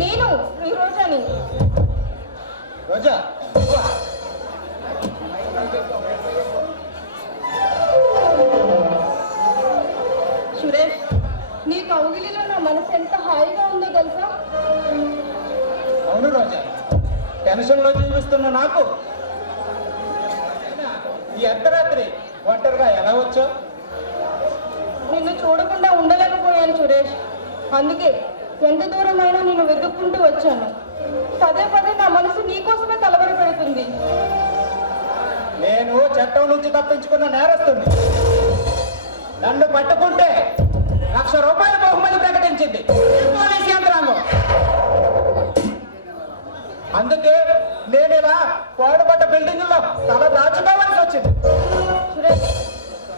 నేను ఈ రోజాని. రోజా సురేష్, నీ కౌగిలిలో నా మనసు ఎంత హాయిగా ఉందో తెలుసా? అవును రోజా, టెన్షన్లో జీవిస్తున్న నాకు ఈ అర్ధరాత్రి ఒంటరిగా ఎలా వచ్చావు? నిన్ను చూడకుండా ఉండలేకపోయాను సురేష్. అందుకే ఎంత దూరమైనా నిన్ను వెతుక్కుంటూ వచ్చాను. పదే పదే నా మనసు నీకోసమే కలవర పెడుతుంది. నేను చట్టం నుంచి తప్పించుకున్న నేరస్తుంది. నన్ను పట్టుకుంటే ₹1,00,000 బహుమతి ప్రకటించింది పోలీసు యంత్రాంగం. అందుకే నేను ఇలా పాడుపడ్డ బిల్డింగుల్లో తల దాచుకోవాల్సి వచ్చింది. సురేష్,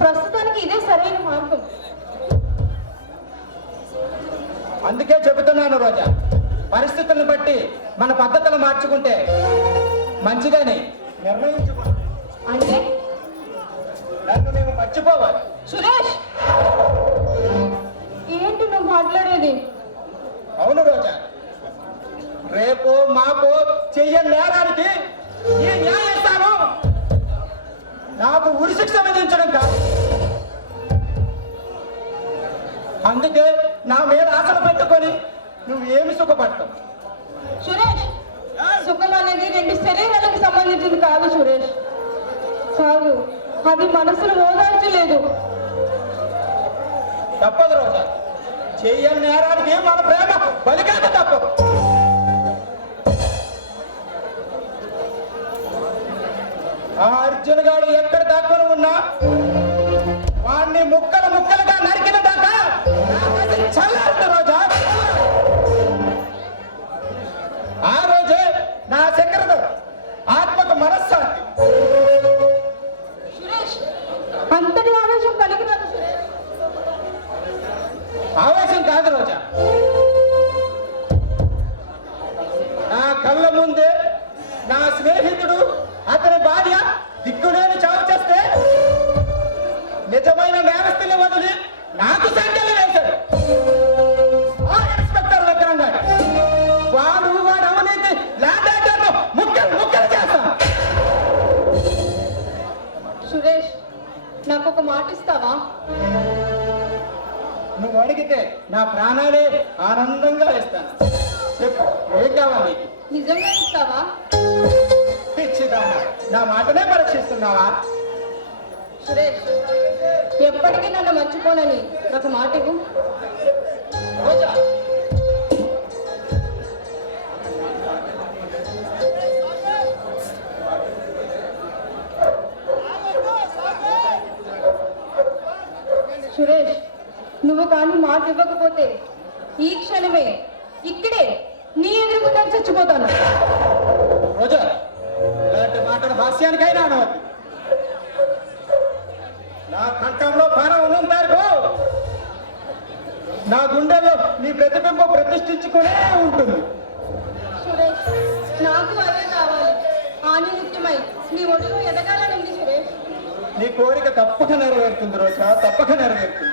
ప్రస్తుతానికి ఇదే సరైన మార్గం. అందుకే చెబుతున్నాను రోజా, పరిస్థితులను బట్టి మన పద్ధతులు మార్చుకుంటే మంచిదని నిర్ణయించుకో. అంటే నన్ను నేను మర్చిపోవాలి. సురేష్, ఏంటి నువ్వు మాట్లాడేది? అవును రోజా, రేపు మాకు చెయ్యని నేరానికి ఈ న్యాయస్థానం నాకు ఉరిశిక్ష విధించడం కాదు. అందుకే నా మీద ఆశలు పెట్టుకొని నువ్వేమి సుఖపడతావు? సురేష్, సుఖం అనేది 2 శరీరాలకు సంబంధించింది కాదు సురేష్. కాదు, అది మనసును ఓదార్చలేదు. తప్పదు రోజా, చెయ్యని నేరానికి మన ప్రేమ బలికాక తప్పదు. ఆ అర్జున్ గాడు ఎక్కడ దాక్కుని ఉన్నా వాణ్ణి ముక్కలు ముక్కలుగా నరికిన దాకా చల్లారుతుంది రోజా. ఆ రోజే నా చక్రధర్ ఆత్మకు మనశ్శాంతి. సురేష్, అంతటి ఆవేశం కలిగినది సురేష్. ఆవేశం కాదు రోజా, నా కళ్ళ ముందే నా స్నేహితుడు అతని భార్య దిక్కులేని చావు చేస్తే నిజమైన నేరస్తుని వదిలి నాకు సంఖ్యలు వేశాడు ఆ ఇన్స్పెక్టర్ విక్రమ్ గారు. వాడు అవినీతి లాంటి ముక్కలు ముక్కలు చేస్తాను. సురేష్, నాకు ఒక మాట ఇస్తావా? నువ్వు అడిగితే నా ప్రాణాలే ఆనందంగా ఇస్తాను. చెప్పు, ఏం కావాలి నీకు? నిజంగా ఇస్తావా? పిచ్చిదానా, నా మాటనే పరీక్షిస్తున్నావా? సురేష్, ఎప్పటికీ నన్ను మర్చిపోనని నాకు మాట ఇవ్వు. రోజా, సురేష్, నువ్వు కానీ మాట ఇవ్వకపోతే ఈ క్షణమే ఇక్కడే నీ ఎదురుగా చచ్చిపోతాను. రోజా, ఇలాంటి మాటలు హాస్యానికైనా అనవద్దు. నా కంఠంలో ప్రాణం ఉన్నంతవరకు నా గుండెల్లో నీ ప్రతిబింబం ప్రతిష్ఠించుకునే ఉంటుంది. సురేష్, నాకు అదే కావాలి. ఆనిముత్యమై నీ ఒడిలో ఎదగాలనుంది సురేష్. నీ కోరిక తప్పక నెరవేరుతుంది రోజా, తప్పక నెరవేరుతుంది.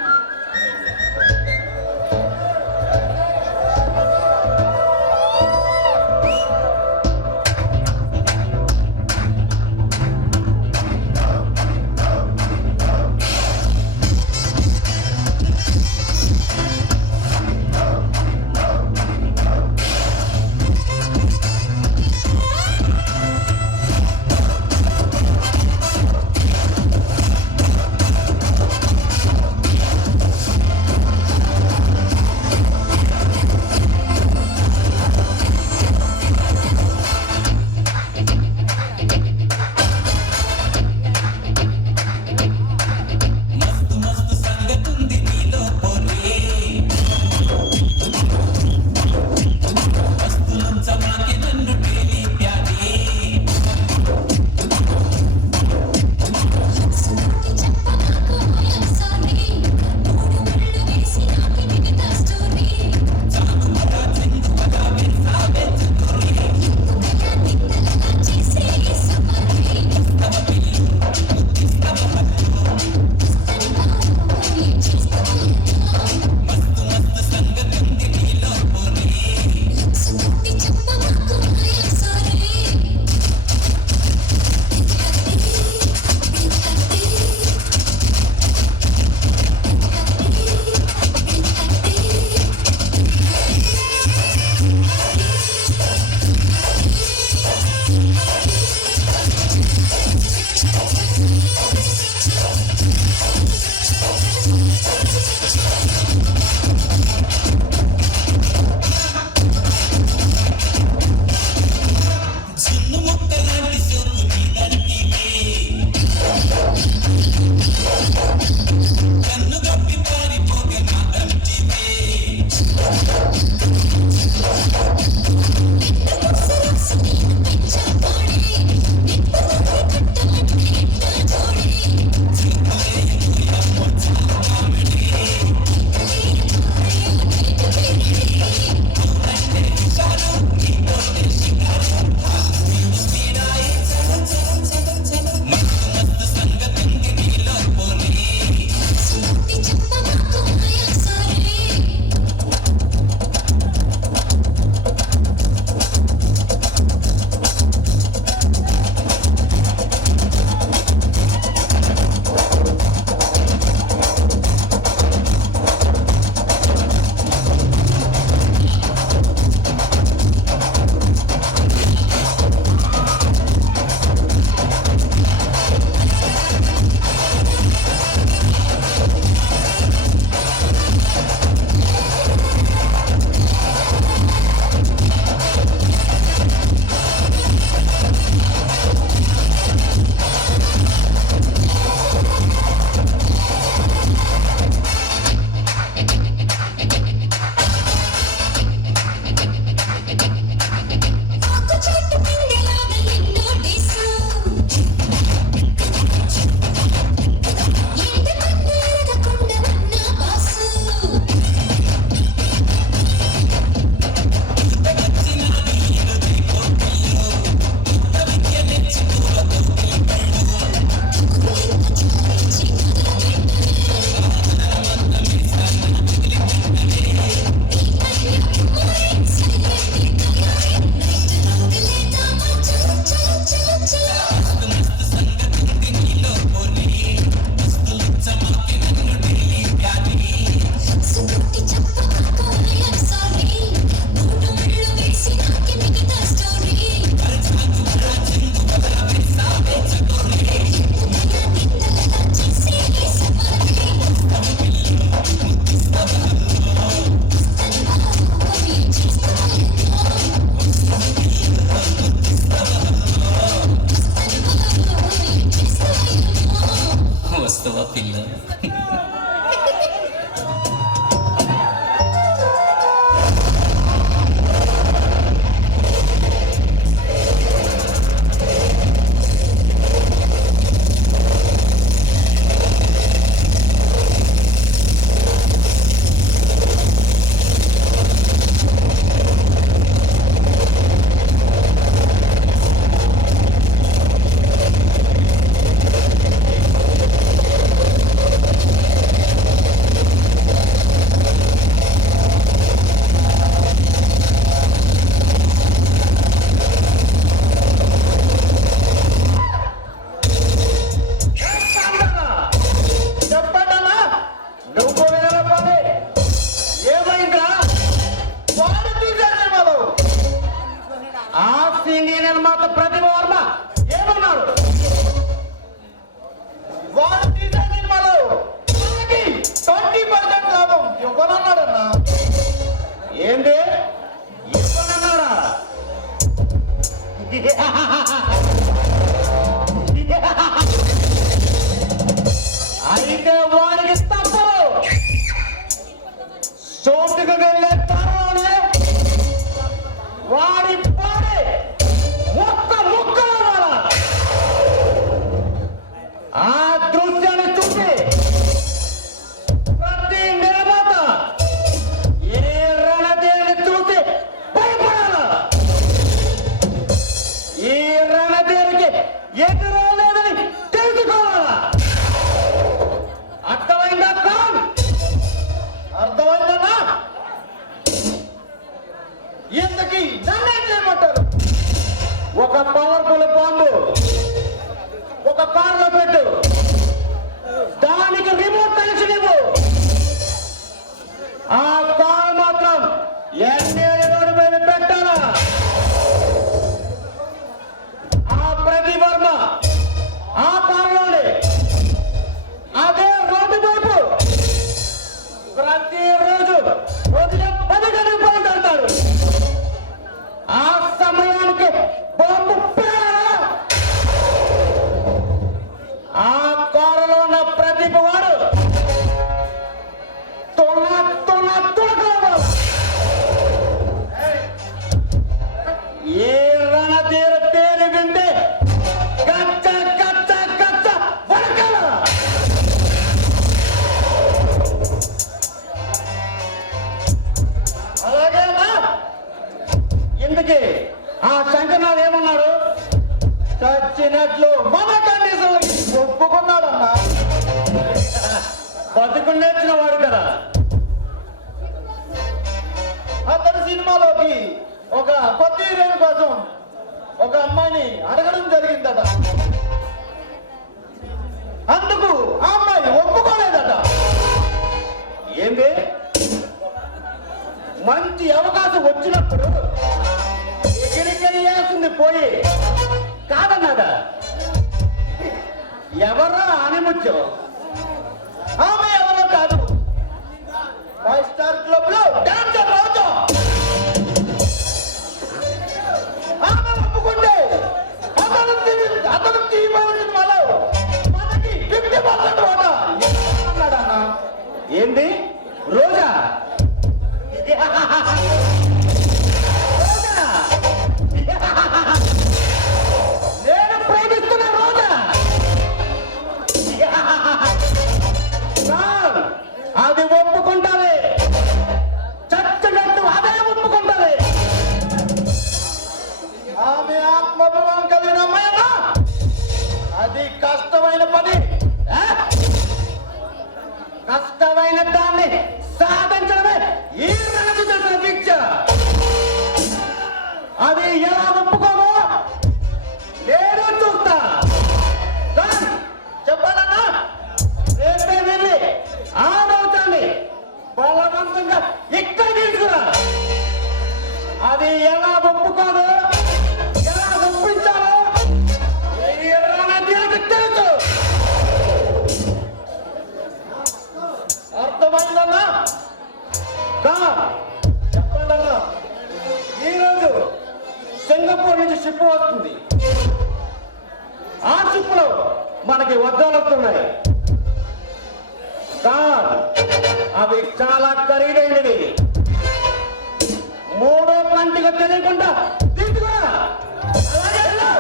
వస్తావా పిల్ల? నిర్మాత ప్రతిభ వర్మ ఏమన్నాడు? వాడు తీసే సినిమాలో 20% లాభం ఇవ్వనన్నాడన్నా. ఏంటి ఇవ్వనన్నాడా? అయితే వాడికి తప్పదు. చోటుకు వెళ్ళే తరువానే వాడి పాడే మొక్క ముక్కల ఆ దృశ్యాన్ని చూసి ప్రతి నిర్మాత ఈ రణదేవిని చూసి భయపడాల. ఈ రణదేవికి ఎదురలేదని తెలుసుకోవాలా. అర్థమైందా? అర్థమైందన్నా? నచ్చినట్లు మన కండిషన్లకి ఒప్పుకున్నాడన్నా. బతుకు నేర్చిన వాడు కదా. అతని సినిమాలోకి ఒక కొత్త హీరోయిన్ కోసం ఒక అమ్మాయిని అడగడం జరిగిందట. అందుకు ఆ అమ్మాయి ఒప్పుకోలేదట. ఏంది? మంచి అవకాశం వచ్చినప్పుడు ఎగిరికెళ్ళాల్సింది పోయి కాదన్నాడా? ఎవరా ఆనిముత్యం? ఆమె ఎవరో కాదు, 5 స్టార్ క్లబ్ లో డాన్సర్ రోజు. ఆమె ఒప్పుకుంటే అతను తీయవలసిన వాళ్ళు మనకి 50% వాటా అన్నాడన్నా. ఏంది? రోజా? రోజా? నేను ప్రేమిస్తున్న రోజా. సార్, అది ఒప్పుకుంటారే, చచ్చినట్టు అదే ఒప్పుకుంటారే. ఆమె ఆత్మాభిమానం కలిగిన అమ్మాయన్నా, అది కష్టమైన పని. ఆ? కష్టమైన దాన్ని సాధించడమే ఈ రాజు చేసిన దీక్ష. అది ఎలా ఒప్పుకోమో నేను చూస్తా. సార్, చెప్పాలన్నా, రేపే వెళ్ళి ఆ రోజాన్ని బలవంతంగా ఇక్కడ తీసుకురా. అది ఎలా ఒప్పుకోదో, ఎలా ఒప్పించాలో ఈ రణధీరకు తెలుసు. అర్థమైందన్నా. సార్, చెప్పండన్నా. ఈరోజు సింగపూర్ నుంచి షిప్ వస్తుంది. ఆ షిప్ లో మనకి వజ్రాలు వస్తున్నాయి. సార్, అవి చాలా ఖరీదైనవి. మూడో కంటిగా తెలియకుండా తీసుకురా. అలాగే వెళ్ళు.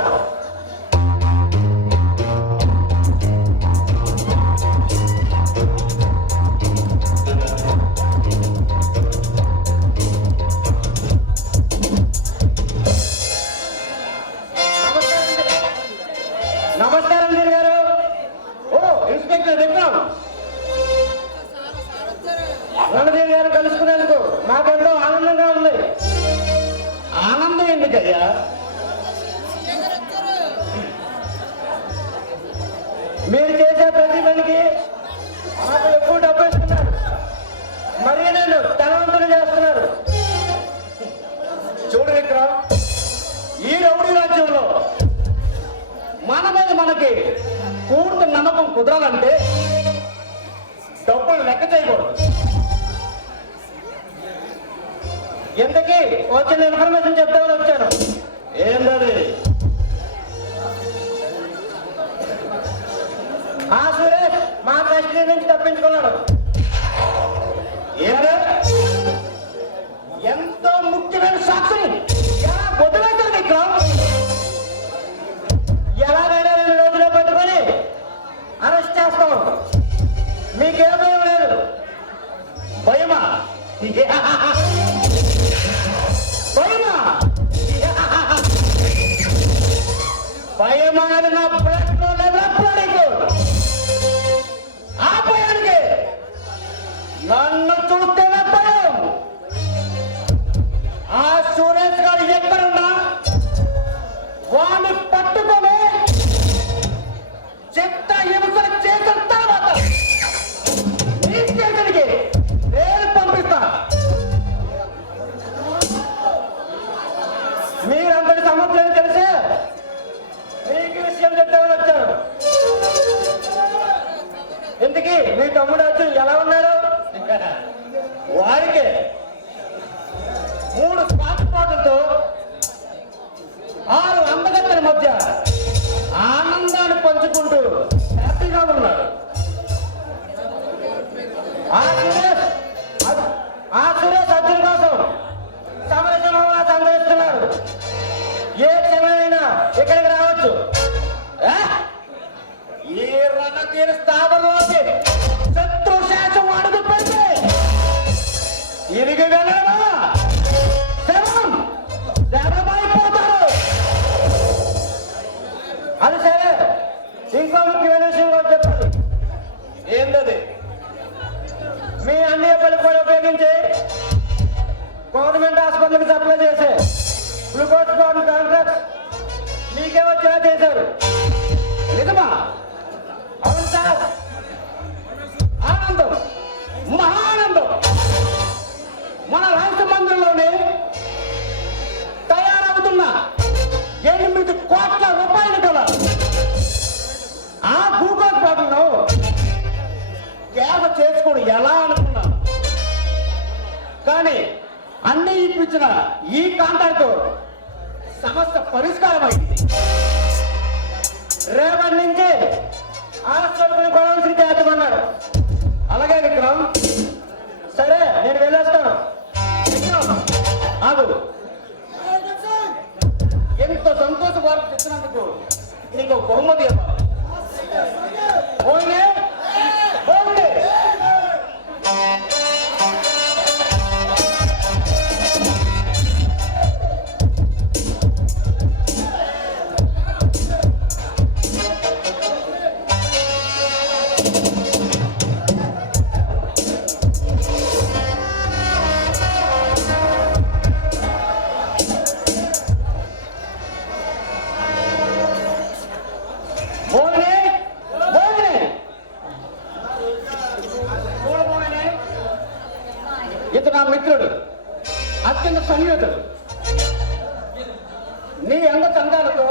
నమస్కారం దీని గారు. ఓ, ఇన్స్పెక్టర్ విక్రమ్. రణధీర్ గారు కలుసుకునేందుకు నాకెంతో ఆనందంగా ఉంది. ఆనందం ఎందుకయ్యా? మీరు చేసే ప్రతి పనికి నాకు ఎక్కువ డబ్బు ఇస్తున్నారు. మరి నేను ధనవంతులు చేస్తున్నారు. చూడు విక్రమ్, ఈ రౌడీ రాజ్యంలో మన మీద మనకి పూర్తి నమ్మకం కుదరాలంటే డబ్బులు లెక్క చేయకూడదు. ఎందుకీ వచ్చిన ఇన్ఫర్మేషన్ చెప్తామని వచ్చాను. ఏంటది? ఆ సురేష్ మా కస్టడీ నుంచి తప్పించుకున్నాడు. ఏంటో ఎంతో ముఖ్యమైన సాక్షిని ఎలా వదిలేశారు విక్రమ్? ఎలాగైనా 2 రోజుల్లో పట్టుకొని అరెస్ట్ చేస్తాం. మీకే భయం లేదు. భయమా? భయమా? భయమాని నా బ్లడ్ నీకు. ఆ భయానికి నన్ను చూస్తేనే భయం. ఆ సురేష్ గారు ఎక్కడున్నా వాడిని పట్టుకొని చిత్త హింసలు చేసిన తర్వాత నీ స్టేషన్కి నేను పంపిస్తా. మీరందరి సమస్యలు తెలిసే మీకు విషయం చెప్తామని వచ్చాను. ఇంతకీ మీ తమ్ముడు వచ్చి ఎలా ఉన్నారు? వారికి 3 స్పాట్ బాటిల్తో 6 అందగత్తెల మధ్య ఆనందాన్ని పంచుకుంటూ హ్యాపీగా ఉన్నాడు. ఆ సురేష్ అర్జున్ కోసం సమరసింహంగా సందేహిస్తున్నాడు. ఏ క్షణమైనా ఇక్కడికి రావచ్చు. ఈ రణతీరు స్థావరంలోకి శత్రు శాసనం అడుగు పెడితే ఇరిగి వెళ్ళాలా? శవం శవమైపోతారు. అది మీ అన్ని పలుకులు ఉపయోగించి గవర్నమెంట్ హాస్పిటల్కి సప్లై చేసే గ్లూకోజ్ బాండ్ కాంట్రాక్ట్ మీకే వచ్చేలా చేశారు. నిజమా? అవును సార్. ఆనందం, మహానందం. మన రాష్ట్ర మందిరంలోనే తయారవుతున్న 8 కోట్ల రూపాయలు గల ఆ గ్లూకోజ్ బాటిల్ను కేవ చేసుకోవడం ఎలా అనుకున్నా, కానీ అన్ని ఇప్పించిన ఈ కాంటాక్ట్ సమస్య పరిష్కారం అయింది. రేపటి నుంచి హాస్పిటల్ని కొనవలసి చేస్తామన్నారు. అలాగే విక్రమ్. సరే, నేను వెళ్ళొస్తాను. విక్రమ్, ఆగు. ఎంత సంతోష వార్త తెచ్చినందుకు నీకు బహుమతి ఇవ్వాలి. ఓన్లీ ఓన్లీ ఇతను నా మిత్రుడు, అత్యంత సన్నిహితుడు. నీ అంగ చందాలతో,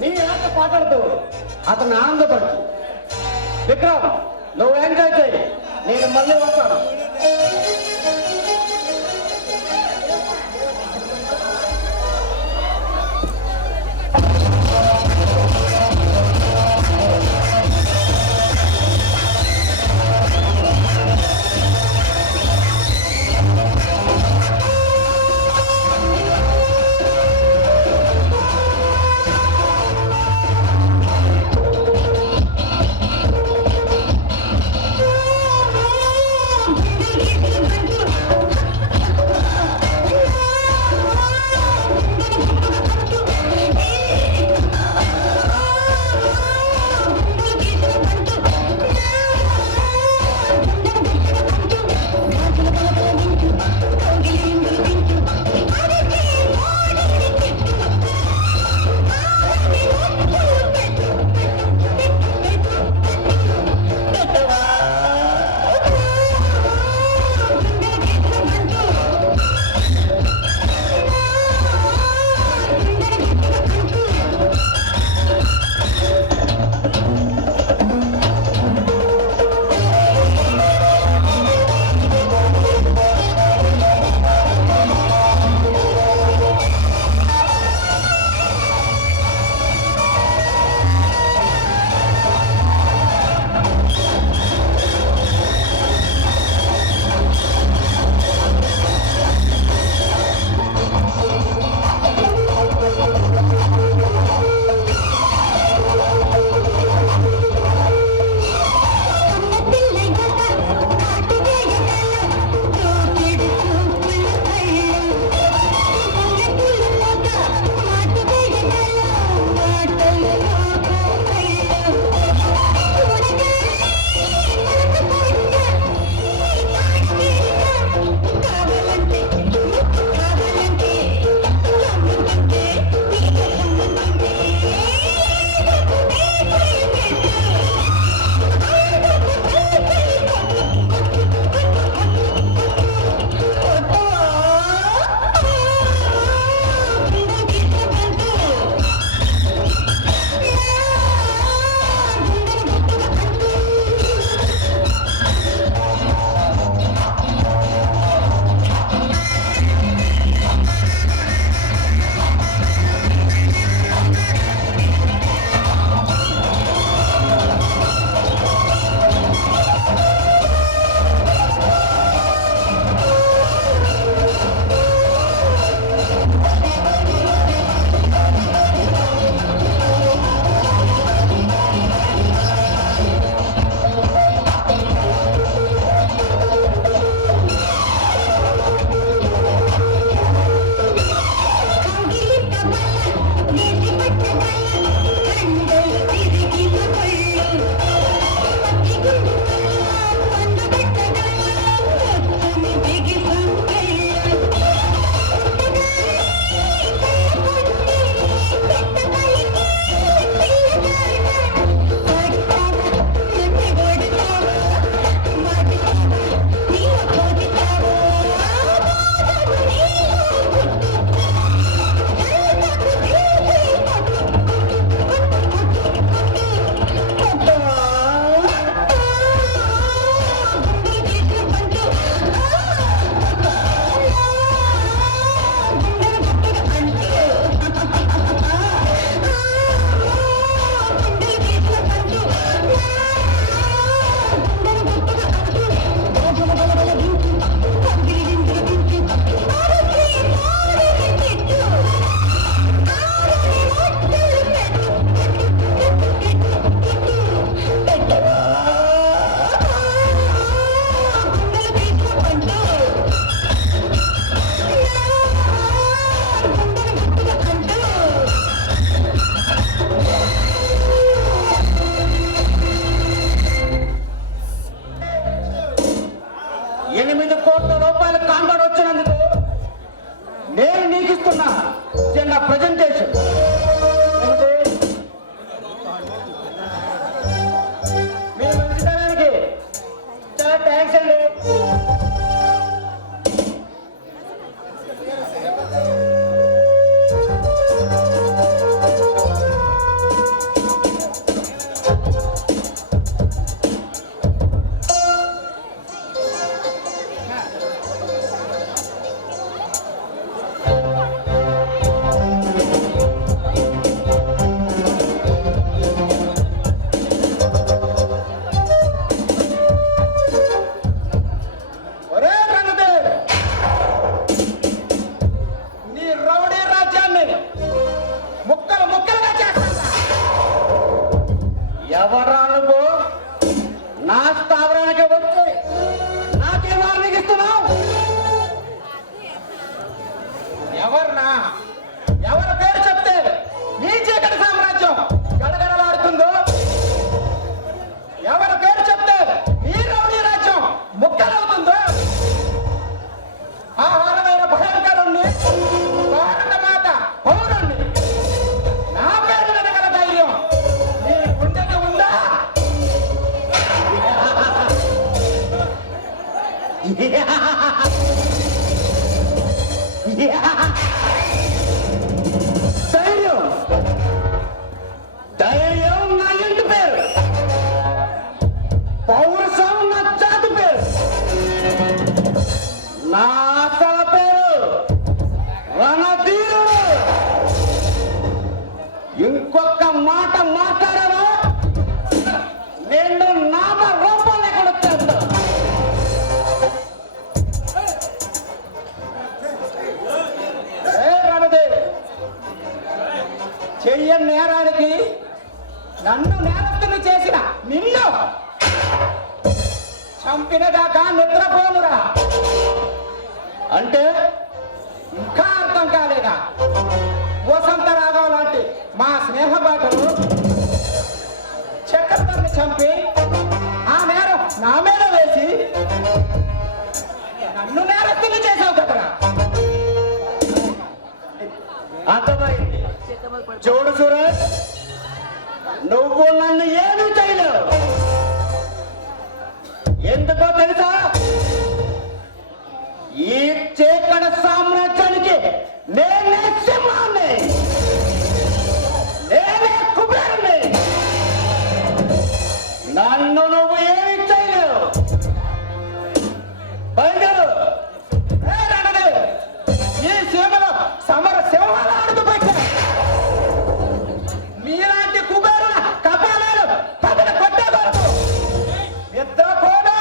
నీ ఆట పాటలతో అతను ఆనందపడు. విక్రమ్, నువ్వు ఎంజాయ్ చేయి, నేను మళ్ళీ వస్తాను. 8 కోట్ల రూపాయల కాంట్రాక్ట్ వచ్చినందుకు నేను నీకు ఇస్తున్నా చిన్న ప్రజెంటేషన్. మీ మంచితనానికి చాలా థ్యాంక్స్ అండి. ఒరే రణదేవ్, నీ రౌడీ రాజ్యాన్ని ముక్కలు ముక్కలుగా చేస్తా. ఎవరా నువ్వు నా స్థావరానికి వచ్చి నాకే వార్నింగ్ ఇస్తున్నావు? ఎవర్నా? ఎవరి పేరు చెప్తే నీ చీకటి సామ్రాజ్యం గడగడలాడుతుందో, ఎవరి పేరు చెప్తే నీ రౌడీ రాజ్యం ముక్కలవుతుందో, ఆహారమైన భయంకరుణ్ణి, భారత మాత పౌరుణ్ణి నా పేరు వెనకల ధైర్యం నీ గుండెకి ఉందా? ధైర్యం ధైర్యం నా ఇంటి పేరు, పౌరుషం నా జాతి పేరు, నా అసలు పేరు రణధీరుడు. ఇంకొక మాట మాట్లాడాను నేను నామ రూపం లేకుండా చేస్తా. రణదేవ్, చెయ్యని నేరానికి నన్ను నేరస్తుని చేసిన నిన్ను చంపినదాకా నిద్రపోనురా. అంటే ఇంకా అర్థం కాలేదా? వసంత రాఘవ లాంటి మా స్నేహ బాటలు చక్రవర్తిని చంపి ఆ నేరం నా మీద వేసి నన్ను నేరస్తుని చేసావు కదరా. అర్థమైంది. చూడు సురేష్, నువ్వు నన్ను ఏమీ చేయలేవు. ఎందుకో తెలుసా? ఈ చీకటి సామ్రాజ్యానికి నేనే సింహాన్ని, నేనే కుబేరుని. నన్ను నువ్వు ఏమీ చేయలేవు. బయలుదేరు. రణదేవ్, ఈ సీమలో సమర సింహాలు ఆడుతూ పెట్టా. మీలాంటి కుబేరుల కపాలాలు పదన కొట్టే వరకు నిద్రపోను.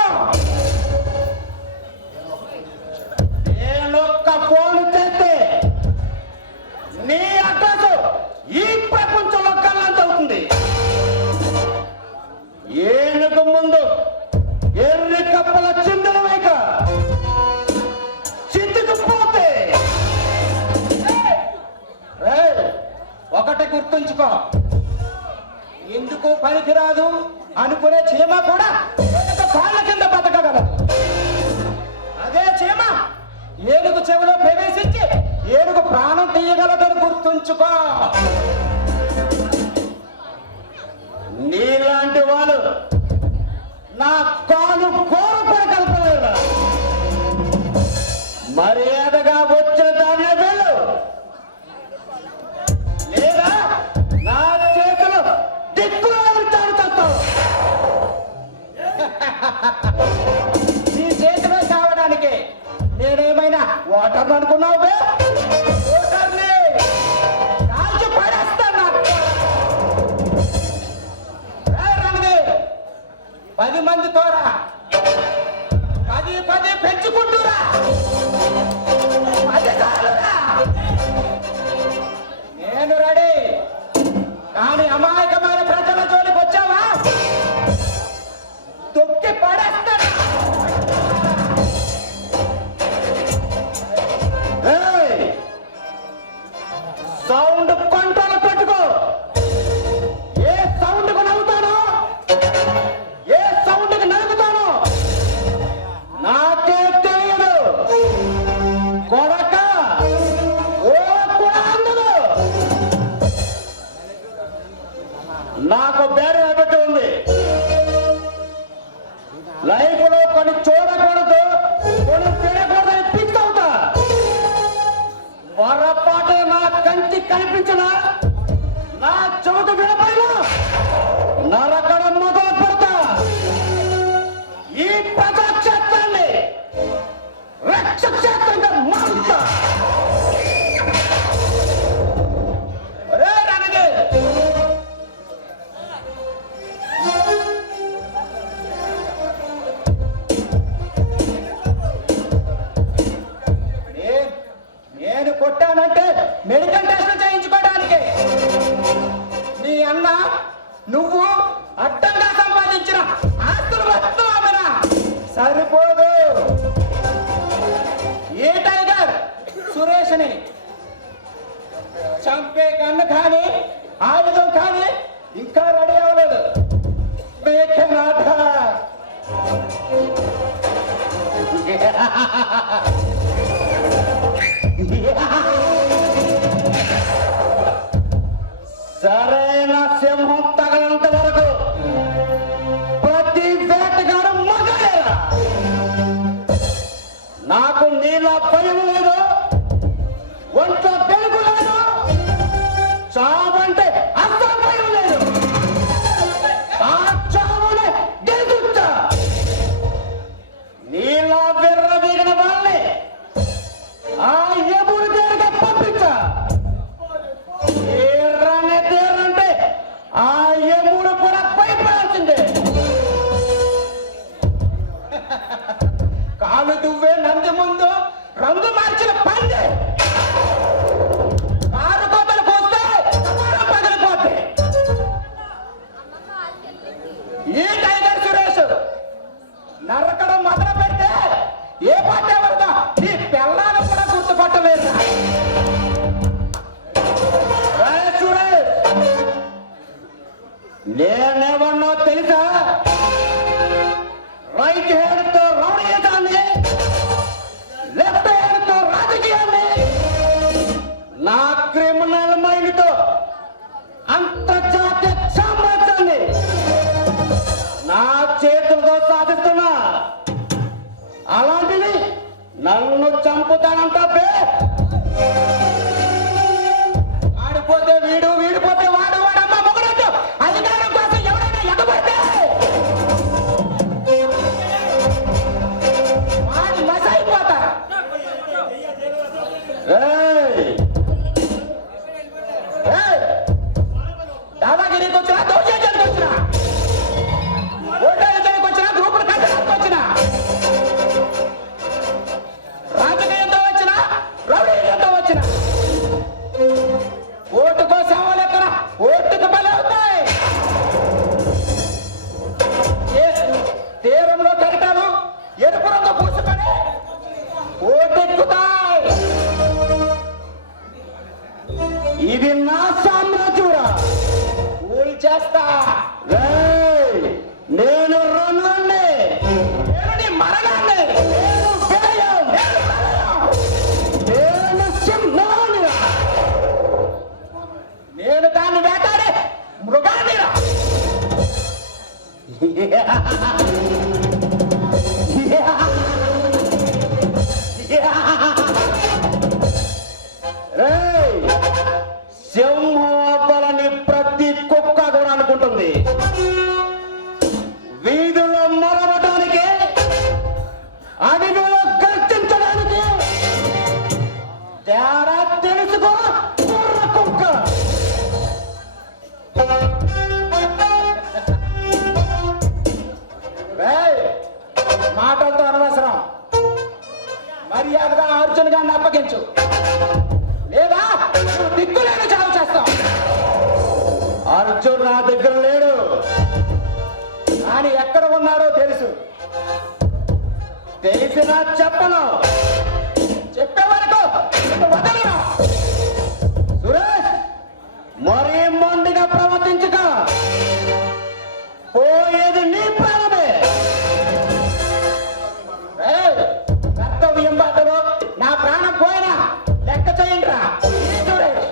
నేనొక్క ఫోన్ చేస్తే నీ అడ్రస్ ఈ ప్రపంచంలో కళ్ళంత అవుతుంది. ఏనుగు ముందు ఎర్రి కప్పల చిందుల వైక చిందుకుపోతే ఒకటి గుర్తుంచుకో, ఎందుకు పనికిరాదు అనుకునే చీమ కూడా ఏనుగు కాళ్ళ కింద బతకగలదు. అదే చీమ ఏనుగు చెవిలో ప్రవేశించి ఏనుగు ప్రాణం తీయగలదని గుర్తుంచుకో. నీలాంటి వాళ్ళు నా కాలు కోరు పడగలపలేరు. మర్యాదగా వచ్చే దాని వెళ్ళు, లేదా నా చేతులు దిక్కులు చాడుతావు. నీ చేతిలో చావడానికి నేనేమైనా ఓటర్లు అనుకున్నావు? ఓటర్ని కాల్చి పడేస్తాను. 10 మంది తోరా, 10 పెంచుకుంటురా. 10 చాలురా. నేను రెడీ. కానీ అమాయకమైన ప్రజల జోలికి వచ్చావా తొక్కి పడేస్తాను. సౌండ్ కంట్రోల్ పెట్టుకో. ఏ సౌండ్ కు నవ్వుతానో, ఏ సౌండ్ కు నవ్వుతానో కొని చూడకూడదు, కొని తినకూడదని ఫిక్స్ అవుతా. పొరపాటు నా కంటి కనిపించిన నా చెవుకు వినపడిన నరకడం మొదలు పెడతా. ఈ ప్రజాక్షేత్రాన్ని రక్షక్షేత్రంగా మారుతా. ఒరే రణగే, నేను కొట్టానంటే మెడికల్ టెస్ట్ చేయించుకోవడానికి. నీ అన్న నువ్వు అడ్డంగా సంపాదించిన ఆస్తులు మొత్తం అమ్మనా సరిపోదు. ఏ టైగర్ సురేష్ని చంపే కన్ను కానీ ఆయుధం కానీ ఇంకా రెడీ అవ్వలేదు. మేఘనాథ సరైన సింహం తగలంత వరకు ప్రతి వేటగాడు మగలేరా. నాకు నీలా భయం లేదు, ఒంట్లో పెరుగు లేదు, చావంటే అస్సలు భయం లేదు. ఆ చావునే గెలుచుతా. నీలా విర్రవీగిన వాళ్ళని ఆ ఎముడి దగ్గర పంపించా. తీరంటే ఆ ఎముడు కూడా భయపడాల్సిందే. కాలు దువ్వే నంది ముందు రంగు మార్చిన పంది ఆరు కోతలు కోస్తే పగిలిపోతే. ఈ టైగర్ సురేష్ నరకడం మొదలు పెడితే ఏ పాటే వరదా ఈ పిల్లలు కూడా గుర్తుపట్టలేదు. నేనేమన్నో తెలుసా? రైట్ హ్యాండ్ తో రౌడీయటాన్ని, లెఫ్ట్ హ్యాండ్ తో రాజకీయాన్ని, నా క్రిమినల్ మైండ్ తో అంతర్జాతీయ సామ్రాజ్యాన్ని నా చేతులతో సాధిస్తున్నా. అలాంటిది నన్ను చంపుతానంటా బే. ఆడిపోతే వీడు, వీడిపోతే వాడు, వాడమ్మ మొగడట్టు అధికారం కోసం ఎవరైనా ఎగబడితే వాడి మసైపోతారు. దాదాగిరికి వచ్చినా, దౌర్జన్యానికి వచ్చినా, ఓటేయడానికి వచ్చినా, గ్రూపులు కట్టడానికి వచ్చినా, రాజకీయంతో వచ్చినా, రౌడీయంతో వచ్చినా ఓటు కోసం లెక్కన ఓటుకు బలి అవుతాయి. తీరంలో కరిటాలు ఎరుపు రంగు పూసుకొని ఓటెక్కుతాయి. ఇది నా సామ్రాజ్యుడా, కూల్ చేస్తా. నేను రణాన్ని, నేను నీ మరణాన్ని, నేను విజయం, నేను ప్రళయం, నేను సింహాన్ని. నేను దాన్ని వేటాడే మృగాన్నిరా. సింహం అవ్వాలని ప్రతి కుక్క కూడా అనుకుంటుంది. వీధుల్లో మొరవటానికి, అడవిలో గర్జించడానికి తేడా తెలుసుకో కుర్ర కుక్క. మాటలతో అనవసరం. మర్యాదగా అర్జున్ గారిని అప్పగించు, లేదా నువ్వు దిక్కులేని చావు చేస్తావు. అర్జున్ నా దగ్గర లేడు, కానీ ఎక్కడ ఉన్నాడో తెలుసు. తెలిసినా చెప్పను, చెప్పే వరకు వదలను. సురేష్, మరీ మొండిగా ప్రవర్తించక, పోయేది నీ ప్రాణమే. కర్తవ్యం బాటలో నా ప్రాణం పోయినా లెక్క చేయండిరా. సురేష్,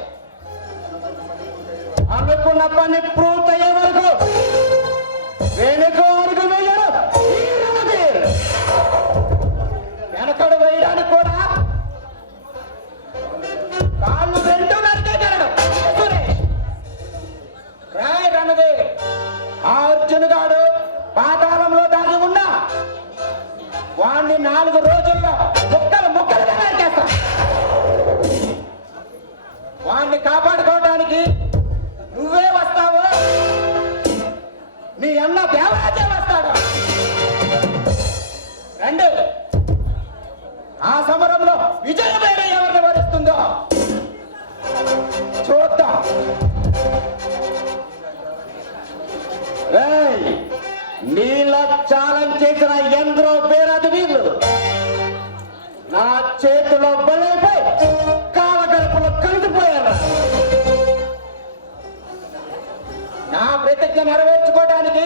అనుకున్న పని పూర్తయ్యే వరకు వెనుక అడుగు వేయడం ఈ రణధీర్. వాణ్ణి 4 రోజుల్లో ముక్కలుగా నరికేస్తా. వాణ్ణి కాపాడుకోవడానికి నువ్వే వస్తావు, నీ అన్న దేవరాజే వస్తాడు. రండి, ఆ సమరంలో విజయమైన ఎవరిని వరిస్తుందో చూద్దాం. నీళ్ళ చాలం చేసిన ఎందరో పేరాది వీళ్ళు నా చేతిలో బలైపోయి కాలగడపలో కలిసిపోయారు. నా ప్రతిజ్ఞ నెరవేర్చుకోవడానికి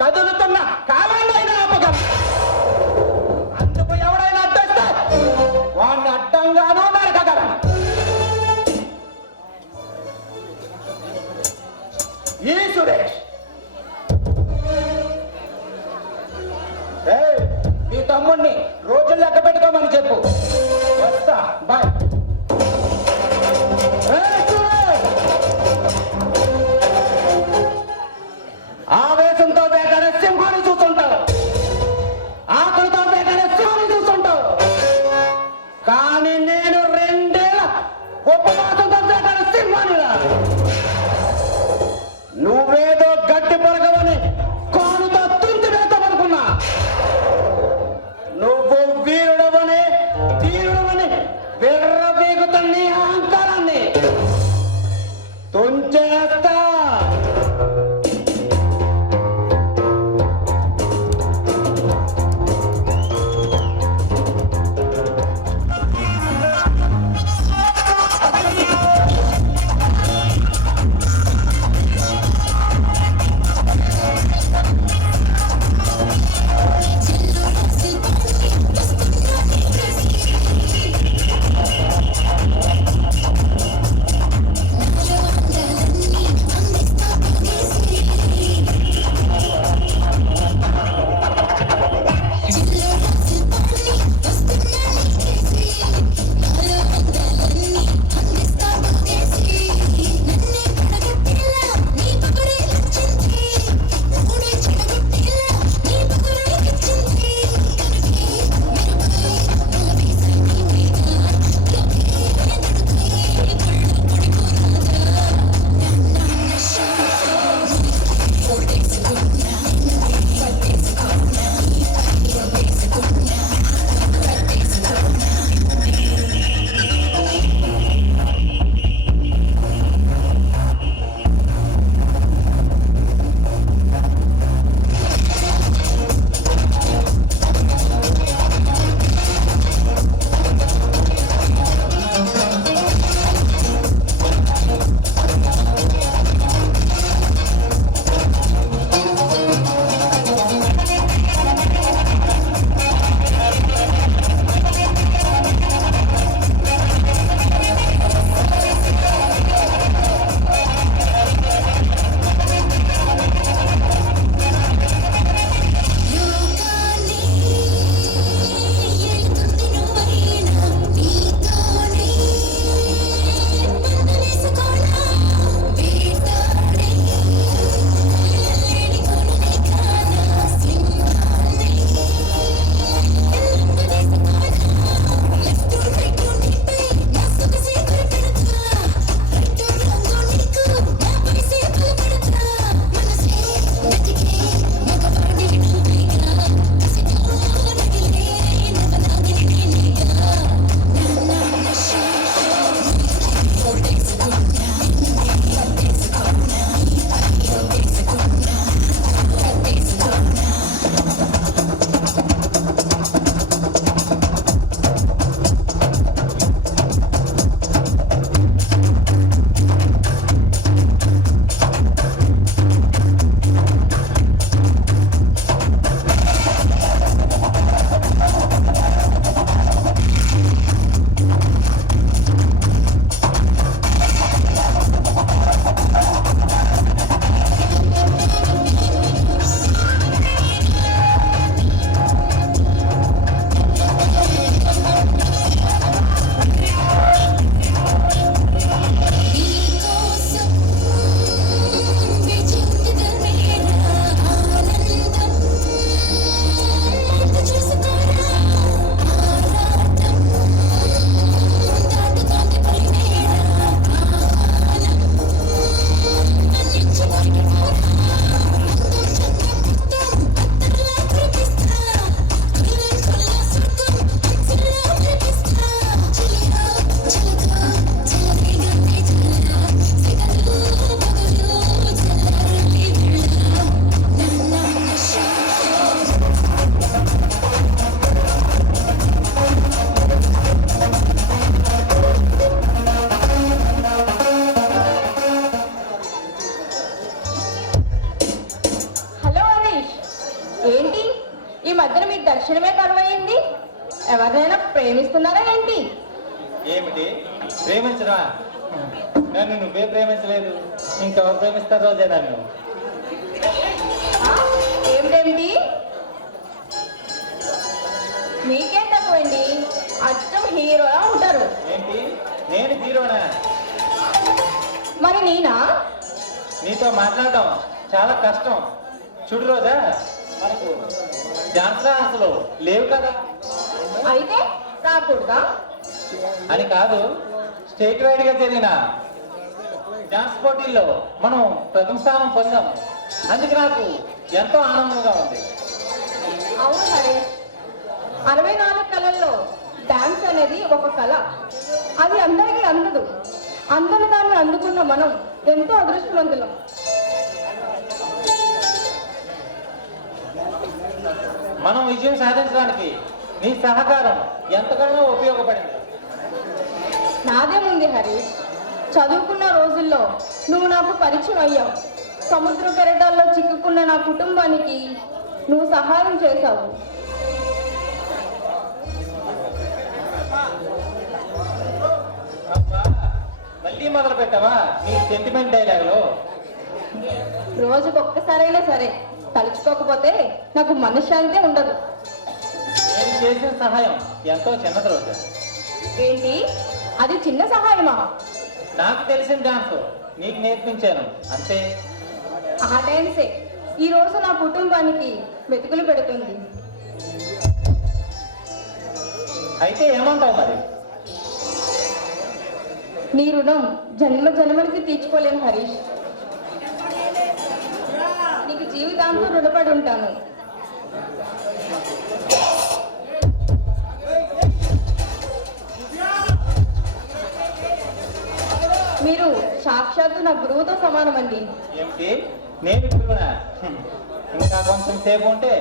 కదులుతున్న కాలాన్నైనా ఆపగలం. అందుకు ఎవడైనా అడ్డొస్తే వాడిని అడ్డంగానూ నరకగలను. ఈ సురేష్, నీ తమ్ముడిని రోజులు లెక్క పెట్టుకోమని చెప్పు. వస్తా, బాయ్. ఆవేశంతో వేగానే సింహాన్ని చూస్తుంటావు, ఆకలితో వేగానే సింహాన్ని చూస్తుంటావు, కానీ నేను ఏమైంది? ఎవరినైనా ప్రేమిస్తున్నారా ఏంటి? ఏమిటి ప్రేమించరా? నన్ను నువ్వే ప్రేమించలేదు, ఇంకెవరు ప్రేమిస్తారు రోజే నన్ను? ఆ? ఏమిటేమిటి? మీకేం తక్కువండి, అచ్చం హీరోలా ఉంటారు. ఏంటి నేను హీరోనా? మరి నేనా? నీతో మాట్లాడటం చాలా కష్టం. చూడు రోజా, మనకు డాన్స్లు లేవు కదా. అయితే రాకూడదా? అని కాదు, స్టేట్ వైడ్ గా జరిగిన డాన్స్ పోటీల్లో మనం ప్రథమ స్థానం పొందాం. అందుకే నాకు ఎంతో ఆనందంగా ఉంది. అవును హరీష్, 64 కళల్లో డాన్స్ అనేది ఒక కళ. అది అందరికీ అందదు. అందరి దాన్ని అందుకున్న మనం ఎంతో అదృష్టవంతులం. మనం విజయం సాధించడానికి నీ సహకారం ఎంతగానో ఉపయోగపడింది. నాదేముంది హరీష్, చదువుకున్న రోజుల్లో నువ్వు నాకు పరిచయం అయ్యావు. సముద్ర కెరటాల్లో చిక్కుకున్న నా కుటుంబానికి నువ్వు సహాయం చేశావు. అబ్బా, మళ్ళీ మొదలు పెట్టావా నీ సెంటిమెంట్ డైలాగులు? రోజుకు ఒక్కసారైనా సరే తలుచుకోకపోతే నాకు మనశ్శాంతి ఉండదు. నేను చేసిన సహాయం ఎంతో చిన్నది రోజా. ఏంటి, అది చిన్న సహాయమా? నాకు తెలిసిన డాన్స్ నీకు నేర్పించాను అంతే. ఆ డాన్సే ఈ రోజు నా కుటుంబానికి వెతుకులు పెడుతుంది. అయితే ఏమంటావు మరి? నీ రుణం జన్మ జన్మలకి తీర్చుకోలేను హరీష్. నీకు జీవితాంతం రుణపడి ఉంటాను. మీరు సాక్షాత్తు నా గురువుతో సమానమండి. ఏమిటి నేను గురువునా? ఇంకా కొంచెం సేపు ఉంటే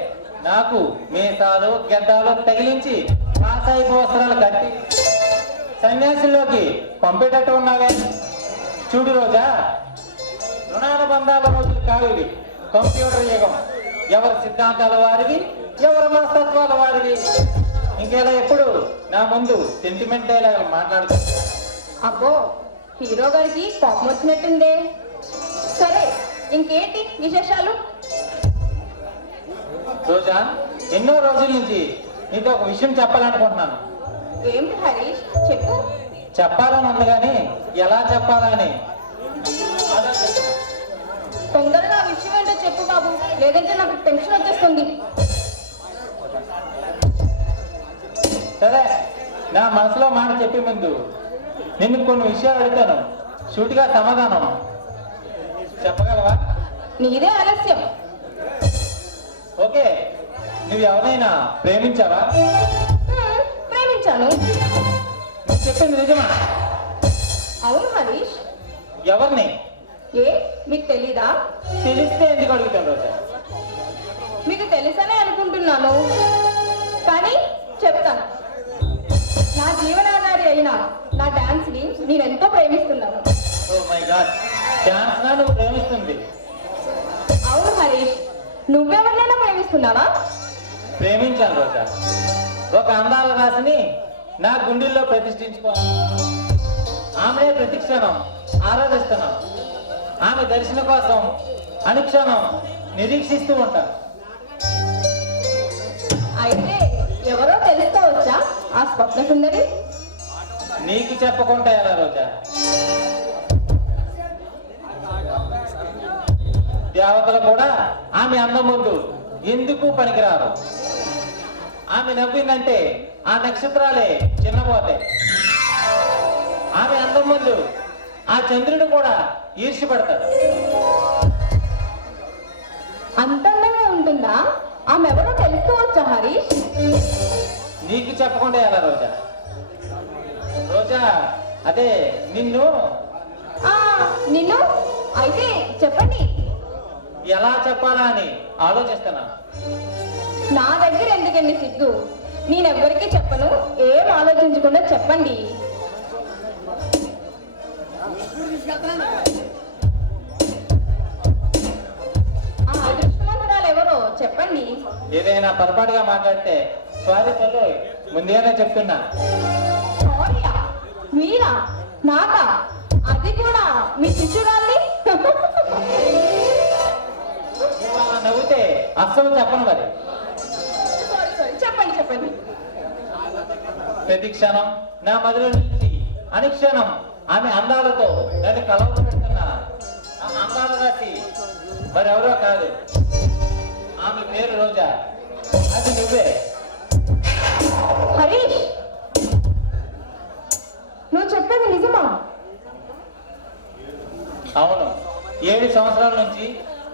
నాకు మీసాలు గెడ్డాలు తగిలించి కాసాయి వస్త్రాలు కట్టి సన్యాసిలోకి పంపేటట్టు ఉన్నావే. చూడు రోజా, రుణానుబంధాల రోజులు కావు ఇవి. కంప్యూటర్ యుగం. ఎవరి సిద్ధాంతాల వారివి, ఎవరి మనస్తత్వాల వారివి. ఇంకేలా ఎప్పుడు నా ముందు సెంటిమెంట్ డైలాగులు మాట్లాడుతూ. అబ్బో, హీరో గారికి కోపం వచ్చినట్టుందే. సరే, ఇంకేంటి విశేషాలు? రోజా, ఎన్నో రోజుల నుంచి నీతో ఒక విషయం చెప్పాలనుకుంటున్నాను. ఏమిటి హరీష్, చెప్పు. చెప్పాలని ఉంది కానీ ఎలా చెప్పాలని. తొందరగా ఆ విషయం ఏంటో చెప్పు బాబు, లేదంటే నాకు టెన్షన్ వచ్చేస్తుంది. సరే, నా మనసులో మాట చెప్పే ముందు నిన్ను కొన్ని విషయాలు అడుగుతాను. సూటిగా సమాధానం చెప్పగలవా? నీదే ఆలస్యం. ఓకే, నువ్వు ఎవరైనా ప్రేమించావా? ప్రేమించాను. నువ్వు చెప్పింది నిజమా? అవును హరీష్. ఎవరిని? ఏ, మీకు తెలీదా? తెలిస్తే ఎందుకు అడుగుతాను రోజా? మీకు తెలుసనే అనుకుంటున్నాను, కానీ చెప్తాను. నా జీవనాధారి అయిన నా డాన్స్ ని నేనెంతో ప్రేమిస్తున్నాను. ఓ మై గాడ్, ఛాన్స్ నా నువ్వు ప్రేమిస్తుంది. అవును హరీష్, నువ్వెవరినైనా ప్రేమిస్తున్నావా? ప్రేమించాను రోజా. ఒక అందాల రాశిని నా గుండెల్లో ప్రతిష్ఠించుకో. ఆమెనే ప్రతిక్షణం ఆరాధిస్తున్నాను. ఆమె దర్శనం కోసం అనుక్షణం నిరీక్షిస్తూ ఉంటాను. అయితే ఎవరో తెలుసుకోవచ్చా ఆ స్వప్న సుందరి? నీకు చెప్పకుండా ఎలా రోజా? దేవతలు కూడా ఆమె అందం ముందు ఎందుకు పనికిరారు. ఆమె నవ్విందంటే ఆ నక్షత్రాలే చిన్నపోతాయి. ఆమె అందం ముందు ఆ చంద్రుడు కూడా ఈర్ష్యపడతాడు. అంత అందంగా ఉంటుందా? ఆమె ఎవరో తెలుసుకోవచ్చా హరీష్? నీకు చెప్పకుండా ఎలా రోజా? రోజా, అదే నిన్ను. ఆ, నిన్ను? అయితే చెప్పండి. ఎలా చెప్పాలా అని ఆలోచిస్తున్నాను. నా దగ్గర ఎందుకండి సిగ్గు? నేనెవ్వరికీ చెప్పను, ఏం ఆలోచించకుండా చెప్పండి. ఆ అదృష్టవంతురాలు ఎవరో చెప్పండి. ఏదైనా పొరపాటుగా మాట్లాడితే సారీ తల్లి, ముందుగానే చెప్తున్నా. సారీయా? మీరా? నాకా? అది కూడా మీ శిష్యురాల్ని? నువ్వు అలా నవ్వుతే అస్సలు చెప్పను మరి. సారీ సారీ, చెప్పండి చెప్పండి. ప్రతి క్షణం నా మదిలో నుంచి అనుక్షణం ఆమె అందాలతో నన్ను కలవపెడుతున్న ఆ అందాల రాసి మరెవరో కాదు, ఆమె పేరు రోజా. అది నువ్వే. హరీష్, నువ్వు చెప్పేది నిజమా? అవును, 7 సంవత్సరాల నుంచి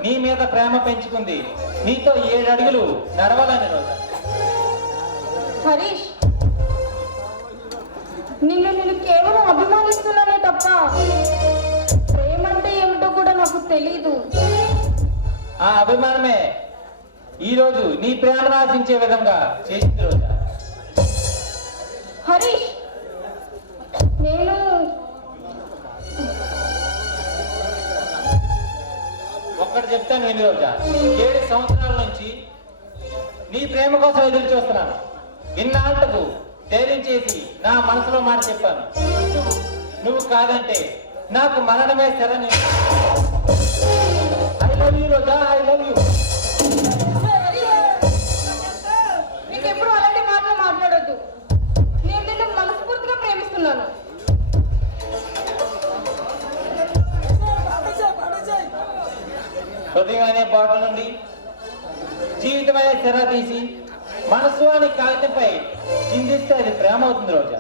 నీ మీద ప్రేమ పెంచుకుంది, నీతో 7 అడుగులు నడవాలని రోజా. హరీష్, నేను కేవలం అభిమానిస్తున్నానే తప్ప ప్రేమంటే ఏమిటో కూడా నాకు తెలీదు. ఆ అభిమానమే ఈరోజు నీ ప్రేమను ఆశించే విధంగా చేసింది రోజా. హరీష్, నేను ఒక్కటి చెప్తాను విని రోజా. 7 సంవత్సరాల నుంచి నీ ప్రేమ కోసం ఎదురు చూస్తున్నాను. ఇన్నాళ్లకు ధైర్యం చేసి నా మనసులో మాట చెప్పాను. నువ్వు కాదంటే నాకు మరణమే శరణి. I love you Roja, I love you. నీకెప్పుడు అలాంటి మాటలు మాట్లాడొద్దు. నేను నిన్ను మనస్ఫూర్తిగా ప్రేమిస్తున్నాను. హృదయం అనే బాటల నుండి జీవితం అనే తెర తీసి మనసు అనే కాగితంపై చిందిస్తే అది ప్రేమ అవుతుంది రోజా.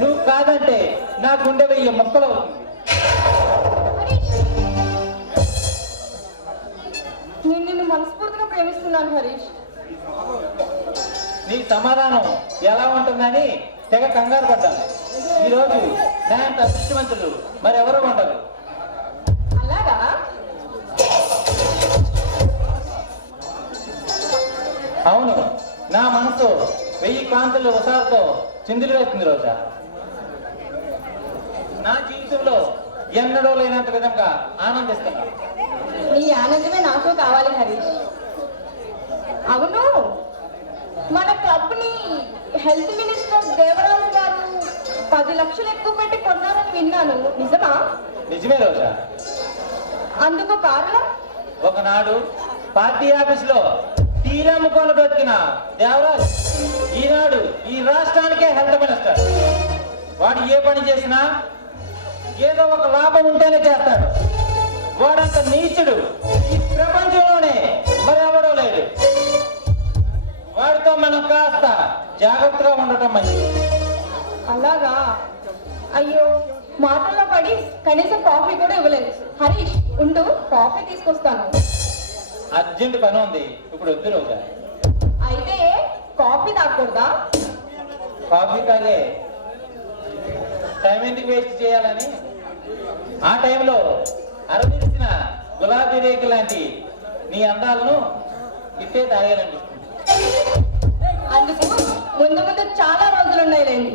నువ్వు కాదంటే నా గుండె 1000 ముక్కలు అవుతుంది. హరీష్, నేను నిన్ను మనస్ఫూర్తిగా ప్రేమిస్తున్నాను హరీష్. నీ సమాధానం ఎలా ఉంటుందని తెగ కంగారు పడ్డాను. ఈరోజు నా అంత అదృష్టవంతులు మరెవరూ ఉండరు. అలాగా? అవును, నా మనసు 1000 కాంతులు ఉసారుతో చిందులు వేస్తుంది రోజా. నా జీవితంలో ఎన్నడూ లేనంత విధంగా ఆనందిస్తున్నాను. నీ ఆనందమే నాకు కావాలి హరీష్. అవును, మన క్లబ్ ని హెల్త్ మినిస్టర్ దేవరాజు గారు 10 లక్షలు ఎక్కువ పెట్టి కొన్నారని విన్నాను. నిజమా? నిజమే రోజా. అందుకు కారణం? ఒకనాడు పార్టీ ఆఫీసులో తీరమ్ముకొని బ్రతికిన దేవరాజ్ ఈనాడు ఈ రాష్ట్రానికే హెల్త్ మినిస్టర్. వాడు ఏ పని చేసినా ఏదో ఒక లాభం ఉంటేనే చేస్తాడు. వాడంత నీచుడు ఈ ప్రపంచంలోనే మరెవడో లేడు. వాడితో మనం కాస్త జాగ్రత్తగా ఉండటం మంచిది. అలాగా? అయ్యో, మాటల్లో పడి కనీసం కాఫీ కూడా ఇవ్వలేదు. హరీష్ ఉండు, కాఫీ తీసుకొస్తాను. అర్జెంట్ పని ఉంది, ఇప్పుడు వద్దు రోజా. అయితే కాఫీ తాగకూడదా? కాఫీ తాగే టైం ఎందుకు వేస్ట్ చేయాలని ఆ టైంలో అరవిసిన గులాబీ రేకు లాంటి నీ అందాలను ఇట్టే తాగాలనిపిస్తుంది. అందుకు ముందు ముందు చాలా రోజులున్నాయి లేండి.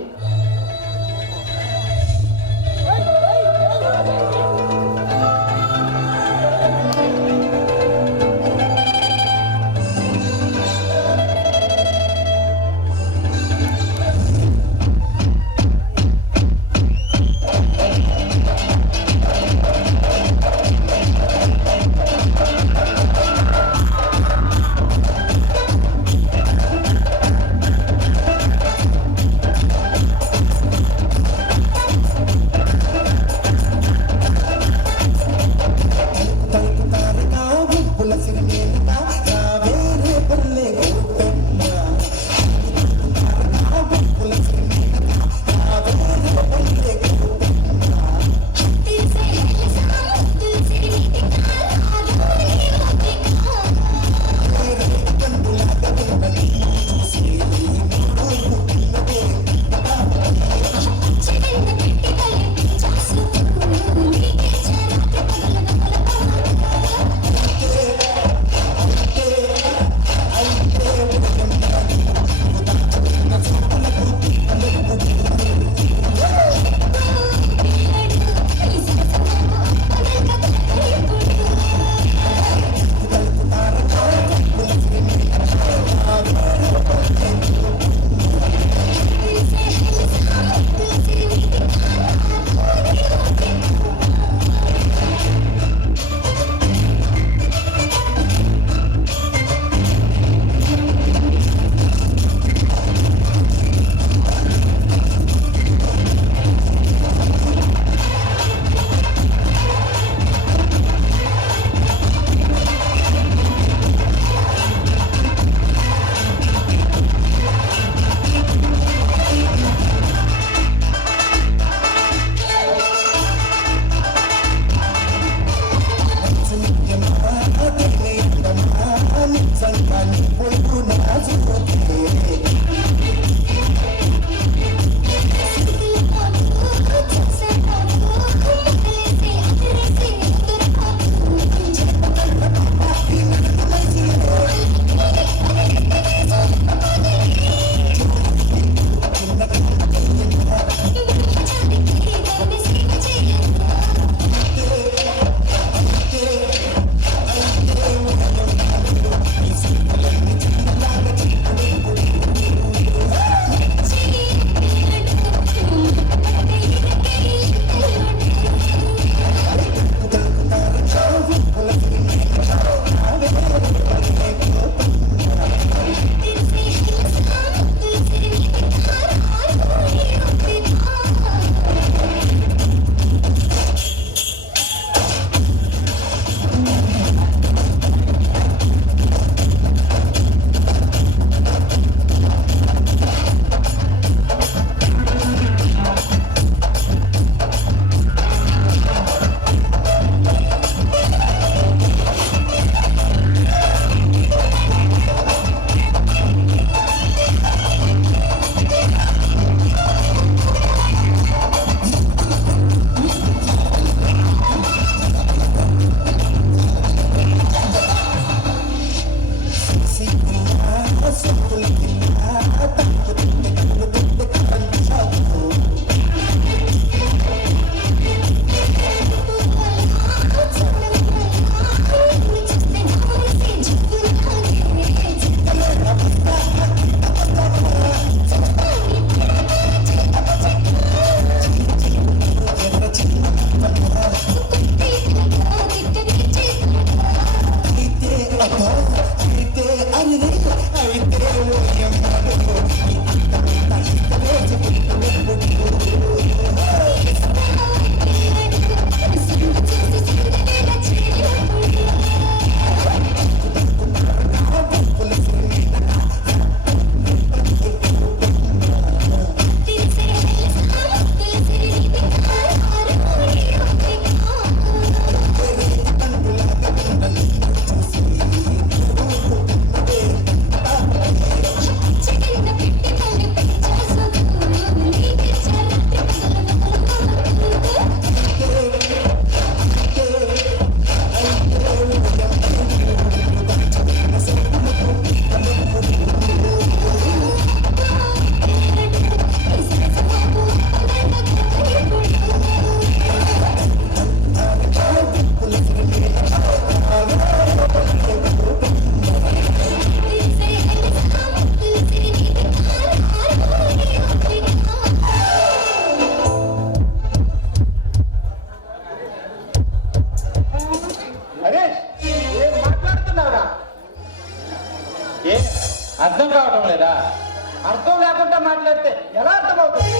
మాట్లాడితే ఎలా అర్థమవుతుంది?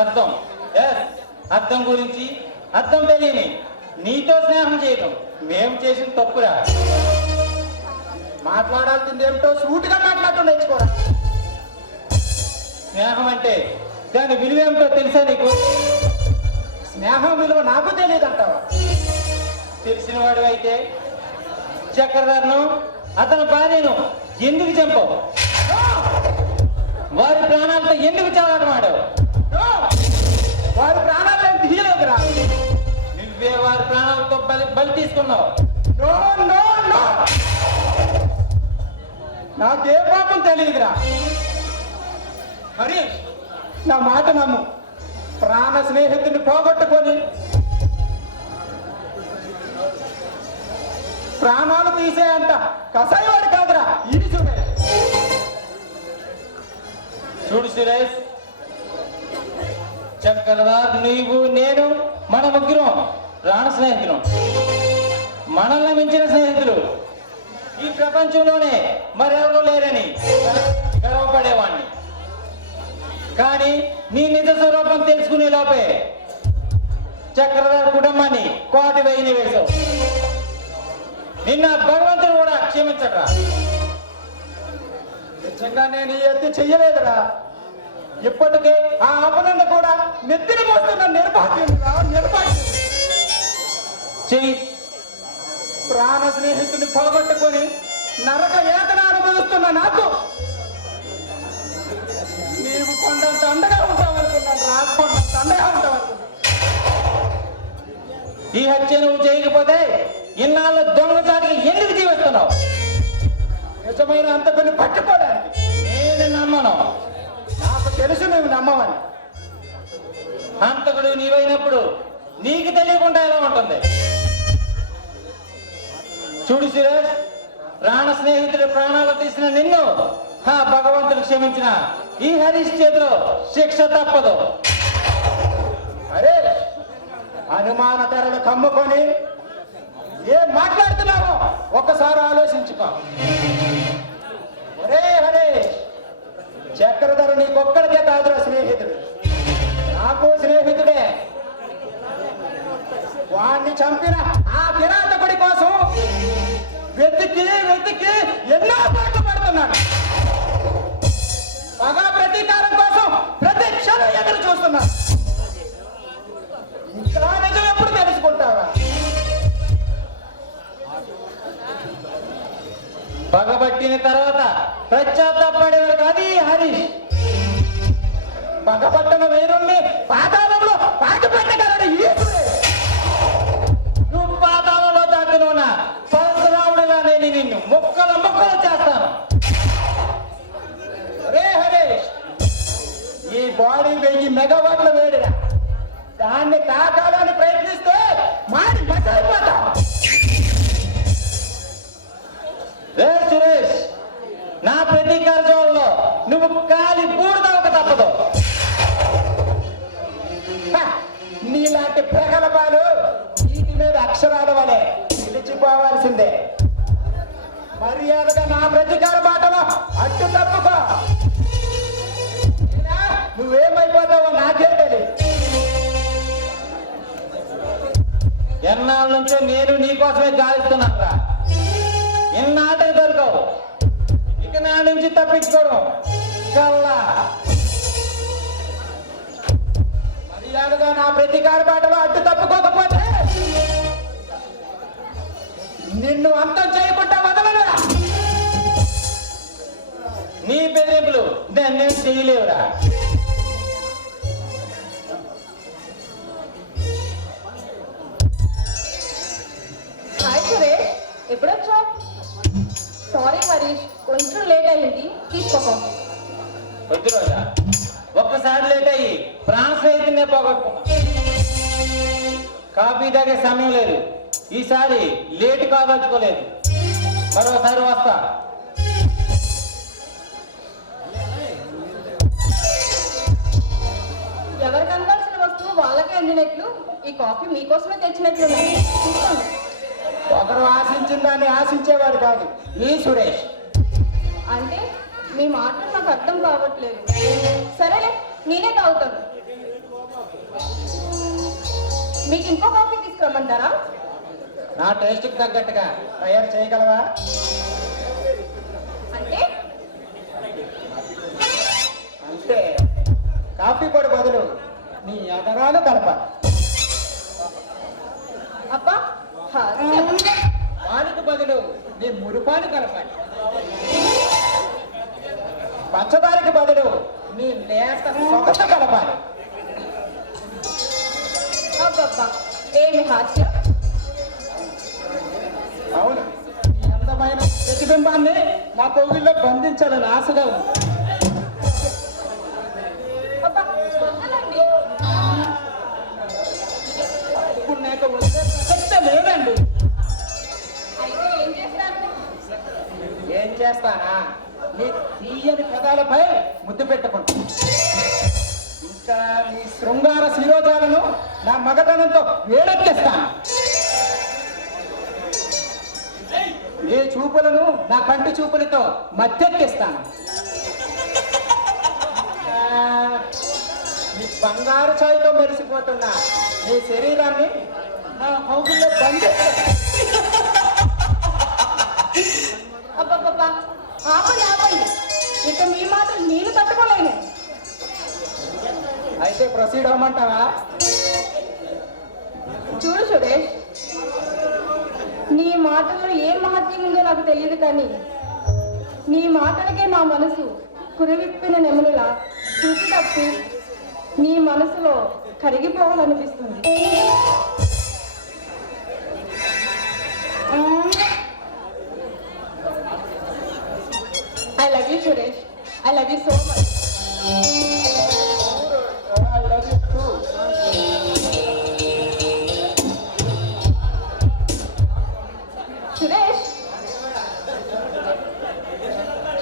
అర్థం అర్థం గురించి అర్థం తెలియని నీతో స్నేహం చేయటం మేము చేసిన తప్పురా. మాట్లాడాల్సింది ఏమిటో సూటిగా మాట్లాడటం నేర్చుకోరా. స్నేహం అంటే దాని విలువ ఏమిటో తెలుసా నీకు? స్నేహం విలువ నాకు తెలియదు అంటావా? తెలిసిన వాడు అయితే చక్రధర్ను అతని భార్యను ఎందుకు చంపవు? వారి ప్రాణాలతో ఎందుకు చాలాడమాడావు? వారి ప్రాణాలు ఏం తీయలేదురా. నువ్వే వారి ప్రాణాలతో బలి తీసుకున్నావు. నో నో నో, నాకే పాపం తెలియదురా. మరి నా మాట నమ్ము. ప్రాణ స్నేహితుడిని పోగొట్టుకొని ప్రాణాలు తీసేంత కసాయివాడు కాదురా ఇది చూడే. చూడు సురేష్, చక్రధర్, నీవు నేను మన ముగ్గురం ప్రాణ స్నేహితులు. మనల్ని మించిన స్నేహితులు ఈ ప్రపంచంలోనే మరెవరూ లేరని గర్వపడేవాణ్ణి. కానీ నీ నిజ స్వరూపం తెలుసుకునే లోపే చక్రధర్ కుటుంబాన్ని కోటి వేయిని వేశావు. నిన్న భగవంతుడు కూడా క్షమించట్రా. నిజంగా నేను ఈ ఎత్తి చెయ్యలేదురా. ఇప్పటికే ఆ అపనంద కూడా నెత్తిన మోస్తున్న నిర్భాగ్యం చెయ్యి. ప్రాణ స్నేహితుడిని పోగొట్టుకొని నరక వేదన అనుభవిస్తున్న నాకు నీవు కొండంత అండగా ఉంటావనుకున్నాను రా. కొండంత అండగా ఉంటావనుకున్నాను. ఈ హత్య నువ్వు చేయకపోతే ఇన్నాళ్ళు దొంగచాటికి ఎందుకు జీవిస్తున్నావు? నిజమైన అంతకుని పట్టుకోవడానికి నేను నమ్మను. నాకు తెలుసు నువ్వు నమ్మవని. హంతకుడు నీవైనప్పుడు నీకు తెలియకుండా ఎలా ఉంటుంది? చూడు సురేష్, ప్రాణ స్నేహితుడు ప్రాణాలు తీసిన నిన్ను ఆ భగవంతుడు క్షమించిన ఈ హరీష్ చేతిలో శిక్ష తప్పదు. అరే, అనుమాన తెరలు కమ్ముకొని ఏం మాట్లాడుతున్నావో ఒక్కసారి ఆలోచించుకో. ఒరే హరే, చక్రధర నీకొక్కడికే కాదురా స్నేహితుడు, నాకు స్నేహితుడే. వాణ్ణి చంపిన ఆ కిరాతకుడి కోసం వెతికి వెతికి ఎన్నో పాటలు పడుతున్నాడు. పగా ప్రతీకారం కోసం ప్రతి క్షణం ఎదురు చూస్తున్నాడు. ఇంకా నిజం ఎప్పుడు తెలుసుకుంటావా? పగబట్టిన తర్వాత పశ్చాత్తాపడేవాడు అది హరీష్. పగబట్టన వేరుణ్ణి పాతాళంలో పాకిపెట్టగలడు ఈశ్వరుడే. నువ్వు పాతాళంలో దాక్కునున్న పరశురాముడిగా నేను నిన్ను ముక్కలు ముక్కలు చేస్తాను. రే హరీష్, ఈ బాడీ 1000 మెగావాట్ల వేడిరా. దాన్ని తాకాలని ప్రయత్నిస్తే మాడి మసైపోతాం. రే సురేష్, నా ప్రతీకార జోల్లో నువ్వు కాలి బూడిదవక తప్పదు. నీలాంటి ప్రగల్భాలు వీటి మీద అక్షరాల వలె నిలిచిపోవాల్సిందే. మర్యాదగా నా ప్రతీకార బాటలో అడ్డు తప్పుకో. నువ్వేమైపోతావో నాకే తెలియదు. ఎన్నాళ్ళ నుంచో నేను నీకోసమే గాలిస్తున్నాను రా. ఎన్నాటకు దొరకవు. ఇక నా నుంచి తప్పించుకోవడం కల్లా. మర్యాదగా నా ప్రతీకార బాటలో అడ్డు తప్పుకోకపోతే నిన్ను అంతం చేయకుండా వదలనురా. నీ బెదిరింపులు దాన్ని చేయలేవురా. హాయ్ సురేష్, ఎప్పుడొచ్చావు? సారీ హరీష్, కొంచెం లేట్ అయింది, తీసుకో. వద్దు రోజా, ఒక్కసారి లేట్ అయ్యి ప్రాణ స్నేహితున్నే పోగొట్టుకున్నా. కాఫీ తాగే సమయం లేదు. ఈసారి లేటు కాదలుచుకోలేదు. మరోసారి వస్తా. ఎవరికి అందాల్సిన వస్తువు వాళ్ళకే అందినట్లు ఈ కాఫీ మీకోసమే తెచ్చినట్లు తీసుకోండి. ఒకరు ఆశించిన దాన్ని ఆశించేవాడు కాదు ఈ సురేష్. అంటే మీ మాటలు నాకు నాకు అర్థం కావట్లేదు. సరేలే, నేనే తాగుతాను. మీకు ఇంకో కాఫీ తీసుకురమ్మంటారా? నా టేస్ట్కి తగ్గట్టుగా తయారు చేయగలవా? అంటే అంటే కాఫీ పొడి బదులు నీ ఎదరాలు కలపాలి. అబ్బా హాస్యం. వానికి బదులు నీ మురుపాలు కలపాలి. పంచదారికి బదులు నీ లేత సొగస కలపాలి. అబ్బబ్బా ఏమి హాస్యం. అవును, నీ అందమైన ప్రతిబింబాన్ని నా కోవిల్లో బంధించాలని ఆశగా ఉంది. అబ్బా వదలండి. ఇప్పుడు నాకు వచ్చే ప్రసక్తే లేదండి. అయితే ఏం చేస్తాను? ఏం చేస్తానా? నీ తీయని పదాలపై ముద్దు పెట్టుకుంటా. ఇంకా నీ శృంగార శిరోజాలను నా మగతనంతో వేడెక్కిస్తాను. నీ చూపులను నా కంటి చూపులతో మత్తెక్కిస్తాను. నీ బంగారు ఛాయతో మెరిసిపోతున్న నీ శరీరాన్ని నా హౌగుల్లో బంధిస్తాను. అబ్బబ్బబ్బా ఆపండి ఆపండి. ఇక మీ మాటలు నేను తట్టుకోలేను. అయితే ప్రొసీడ్ అవ్వమంటావా? చూడు సురేష్, నీ మాటల్లో ఏం మహత్యం ఉందో నాకు తెలియదు, కానీ నీ మాటలకే నా మనసు కురివిప్పిన నెమలులా చూసి తప్పి నీ మనసులో కరిగిపోవాలనిపిస్తుంది. I love you Suresh, I love you so much. I love you too. Suresh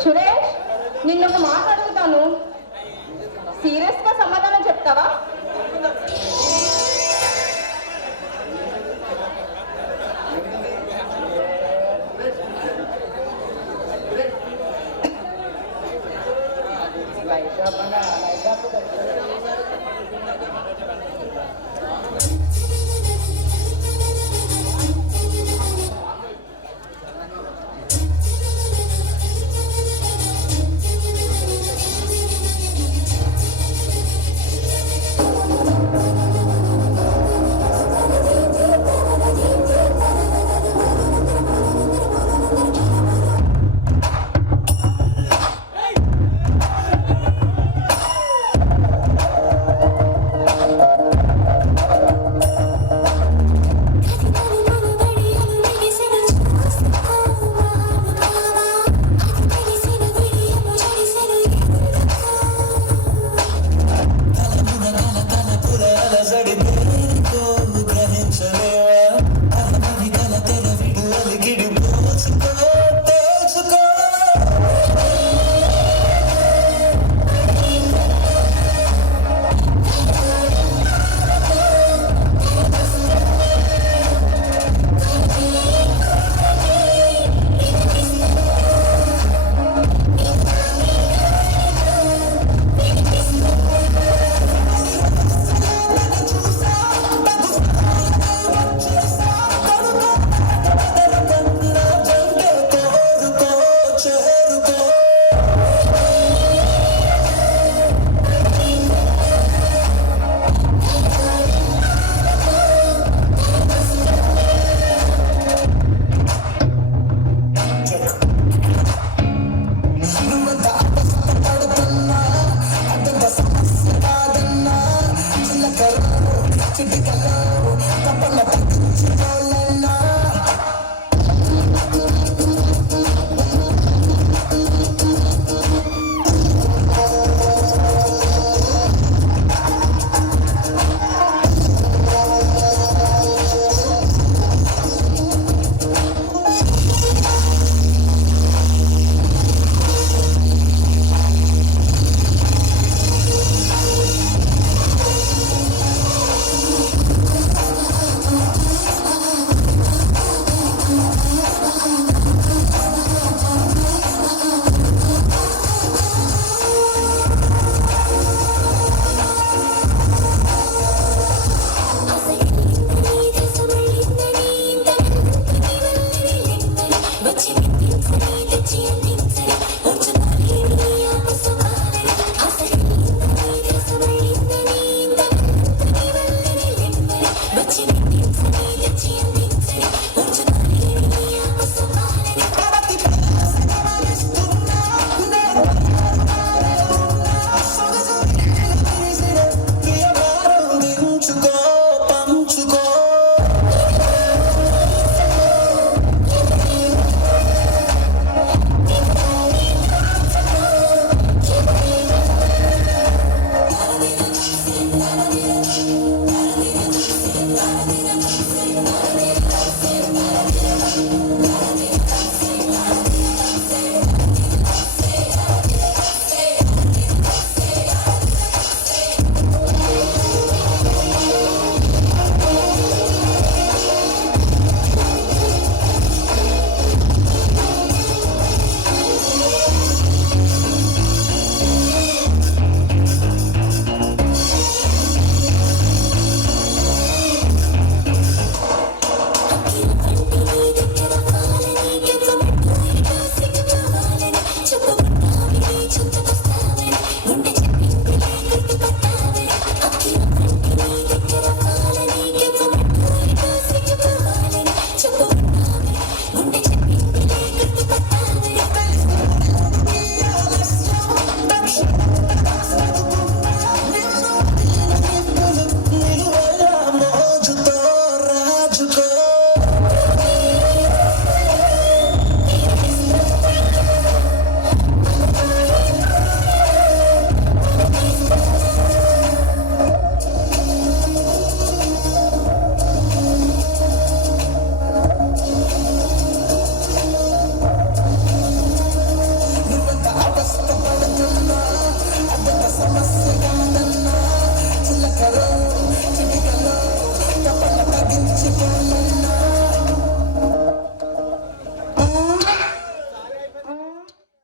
Suresh, నిన్నొక మాట అడుగుతాను, సీరియస్ గా సమాధానం చెప్తావా? Light up, light up.